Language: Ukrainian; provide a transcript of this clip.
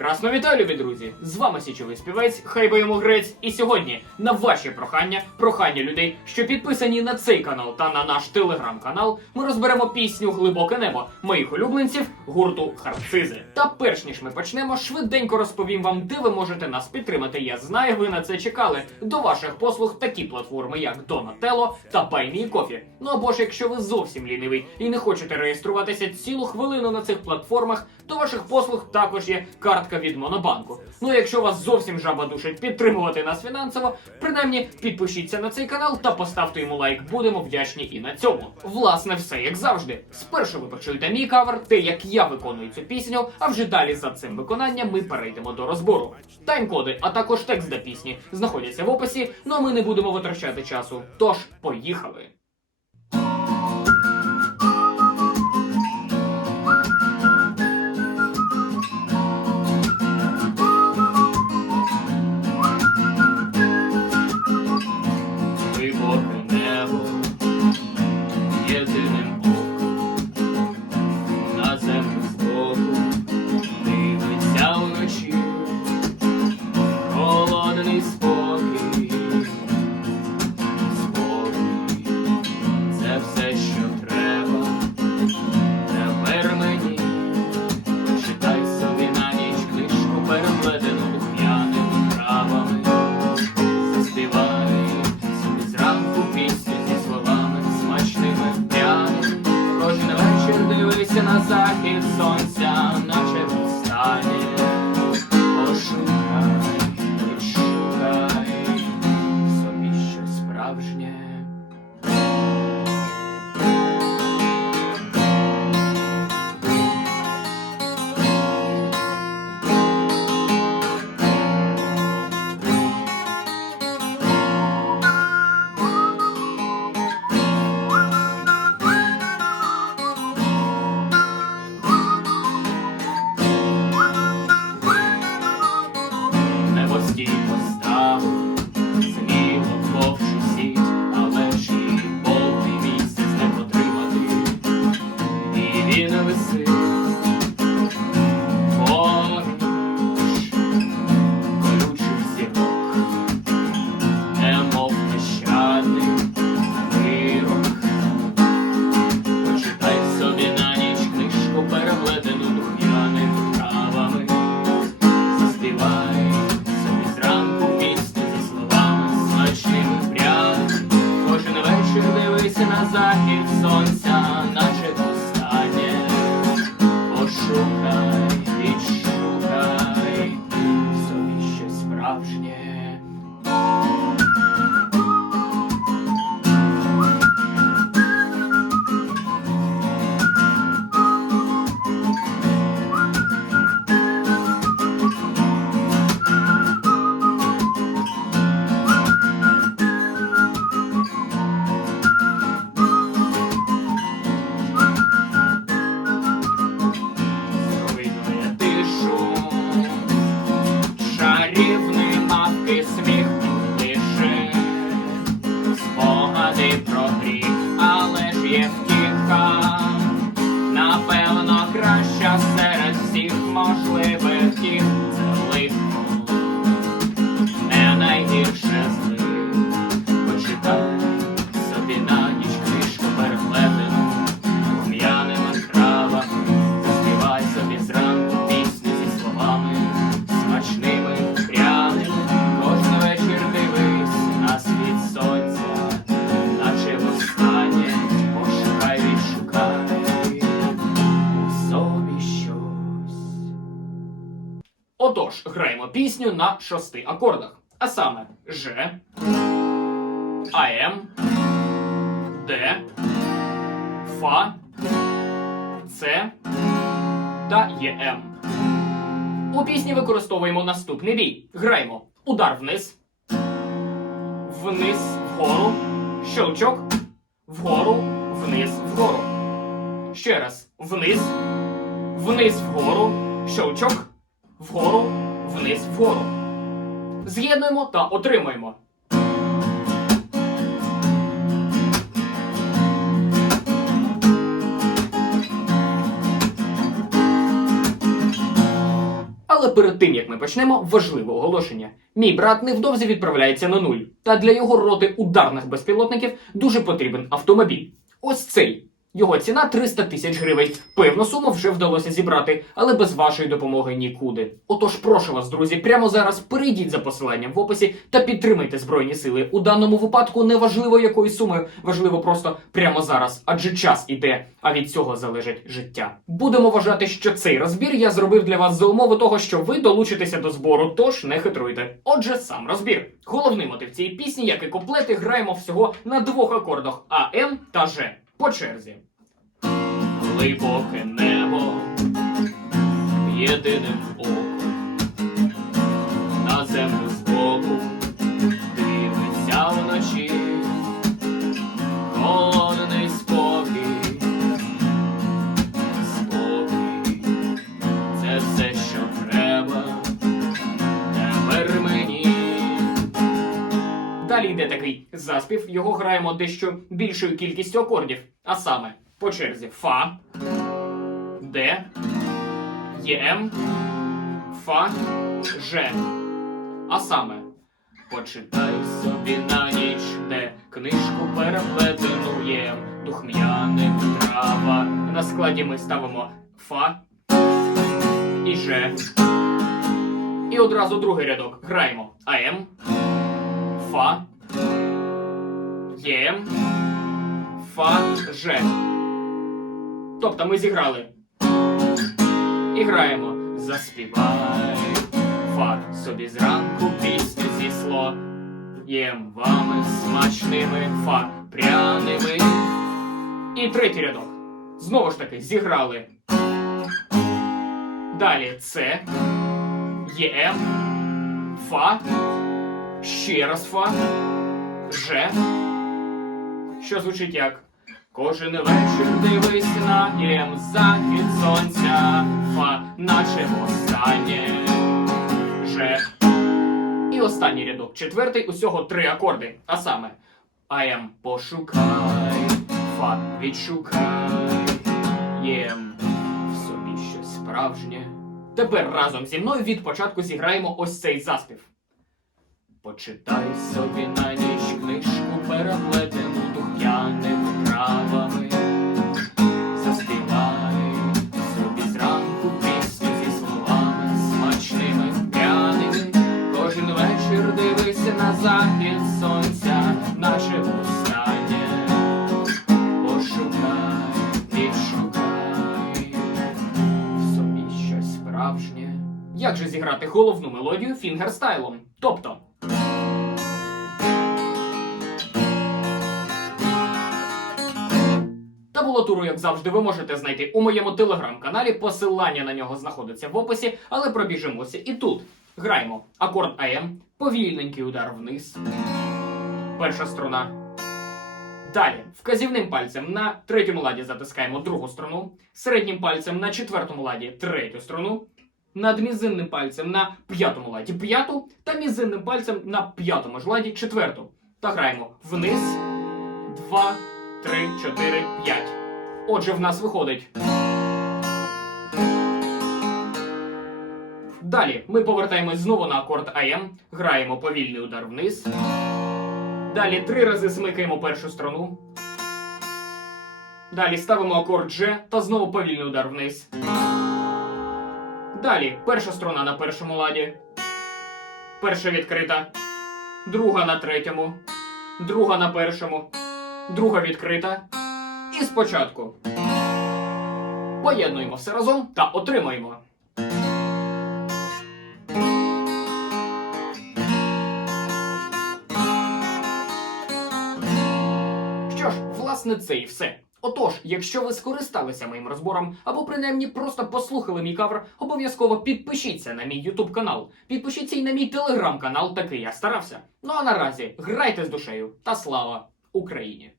Красно вітаю, любі друзі! З вами січовий співець, хай би йому грець. І сьогодні на ваші прохання, прохання людей, що підписані на цей канал та на наш телеграм-канал, ми розберемо пісню Глибоке небо моїх улюбленців гурту Харцизи. Та перш ніж ми почнемо, швиденько розповім вам, де ви можете нас підтримати. Я знаю, ви на це чекали. До ваших послуг такі платформи, як Donatello та BuyMeCoffee. Ну або ж якщо ви зовсім лінивий і не хочете реєструватися цілу хвилину на цих платформах, то ваших послуг також є картка від Монобанку. Ну, якщо вас зовсім жаба душить підтримувати нас фінансово, принаймні підпишіться на цей канал та поставте йому лайк. Будемо вдячні і на цьому. Власне, все як завжди. Спершу ви почуєте мій кавер, те, як я виконую цю пісню, а вже далі за цим виконанням ми перейдемо до розбору. Тайм-коди, а також текст до пісні знаходяться в описі. Ну а ми не будемо витрачати часу. Тож, поїхали. drop Отож, граємо пісню на шести акордах. А саме Ж, АМ, Д, Фа, С та ЄМ. У пісні використовуємо наступний бій. Граємо удар вниз, вниз вгору, щелчок, вгору, вниз вгору. Ще раз вниз, вниз вгору, щелчок, вгору, вниз вгору. З'єднуємо та отримуємо. Але перед тим як ми почнемо, важливе оголошення. Мій брат невдовзі відправляється на нуль, та для його роти ударних безпілотників дуже потрібен автомобіль. Ось цей. Його ціна 300 тисяч гривень. Певну суму вже вдалося зібрати, але без вашої допомоги нікуди. Отож, прошу вас, друзі, прямо зараз перейдіть за посиланням в описі та підтримайте збройні сили. У даному випадку не важливо якою сумою, важливо просто прямо зараз, адже час іде, а від цього залежить життя. Будемо вважати, що цей розбір я зробив для вас за умови того, що ви долучитеся до збору, тож не хитруйте. Отже, сам розбір. Головний мотив цієї пісні, як і куплети, граємо всього на двох акордах А, М та Ж. По черзі. Глибоке небо єдиним Далі йде такий заспів, його граємо дещо більшою кількістю акордів, а саме по черзі Фа, Д, ЄМ, Фа, Ж. А саме Почитай собі на ніч, де книжку переплетену є духм'яним трава. На складі ми ставимо Фа і Ж. І одразу другий рядок. Граємо АМ, Фа, ЄМ, Фа, Ж. Тобто ми зіграли. І граємо. Заспівай фа собі зранку пісню зі сло. Єм вами смачними фа пряними. І третій рядок. Знову ж таки, зіграли. Далі С, ЄМ, Фа, ще раз Фа, Ж. Що звучить як? Кожен вечір дивись на єм захід сонця, фа, наче останнє же. І останній рядок, четвертий, усього три акорди. А саме АМ пошукай, фа відшукай, єм в собі щось справжнє. Тепер разом зі мною від початку зіграємо ось цей заспів. Почитай собі на ніч книжку переплетену духмяними травами. Заспівай собі зранку пісню зі словами смачними пряними. Кожен вечір дивися на захід сонця, наше останнє. Пошукай, відшукай в собі щось справжнє. Як же зіграти головну мелодію фінгерстайлом? Тобто. Табулатуру, як завжди, ви можете знайти у моєму телеграм-каналі. Посилання на нього знаходиться в описі, але пробіжимося і тут. Граємо акорд АМ, повільненький удар вниз. Перша струна. Далі вказівним пальцем на третьому ладі затискаємо другу струну, середнім пальцем на четвертому ладі третю струну, над мізинним пальцем на п'ятому ладі п'яту та мізинним пальцем на п'ятому ж ладі четверту. Та граємо вниз. Два, три, чотири, п'ять. Отже, в нас виходить. Далі ми повертаємось знову на акорд АМ, граємо повільний удар вниз. Далі три рази смикаємо першу струну. Далі ставимо акорд G та знову повільний удар вниз. Далі перша струна на першому ладі. Перша відкрита. Друга на третьому. Друга на першому. Друга відкрита. І спочатку. Поєднуємо все разом та отримаємо. Що ж, власне, це і все. Отож, якщо ви скористалися моїм розбором, або принаймні просто послухали мій кавер, обов'язково підпишіться на мій YouTube канал. Підпишіться і на мій телеграм канал, такий я старався. Ну а наразі грайте з душею та слава Україні!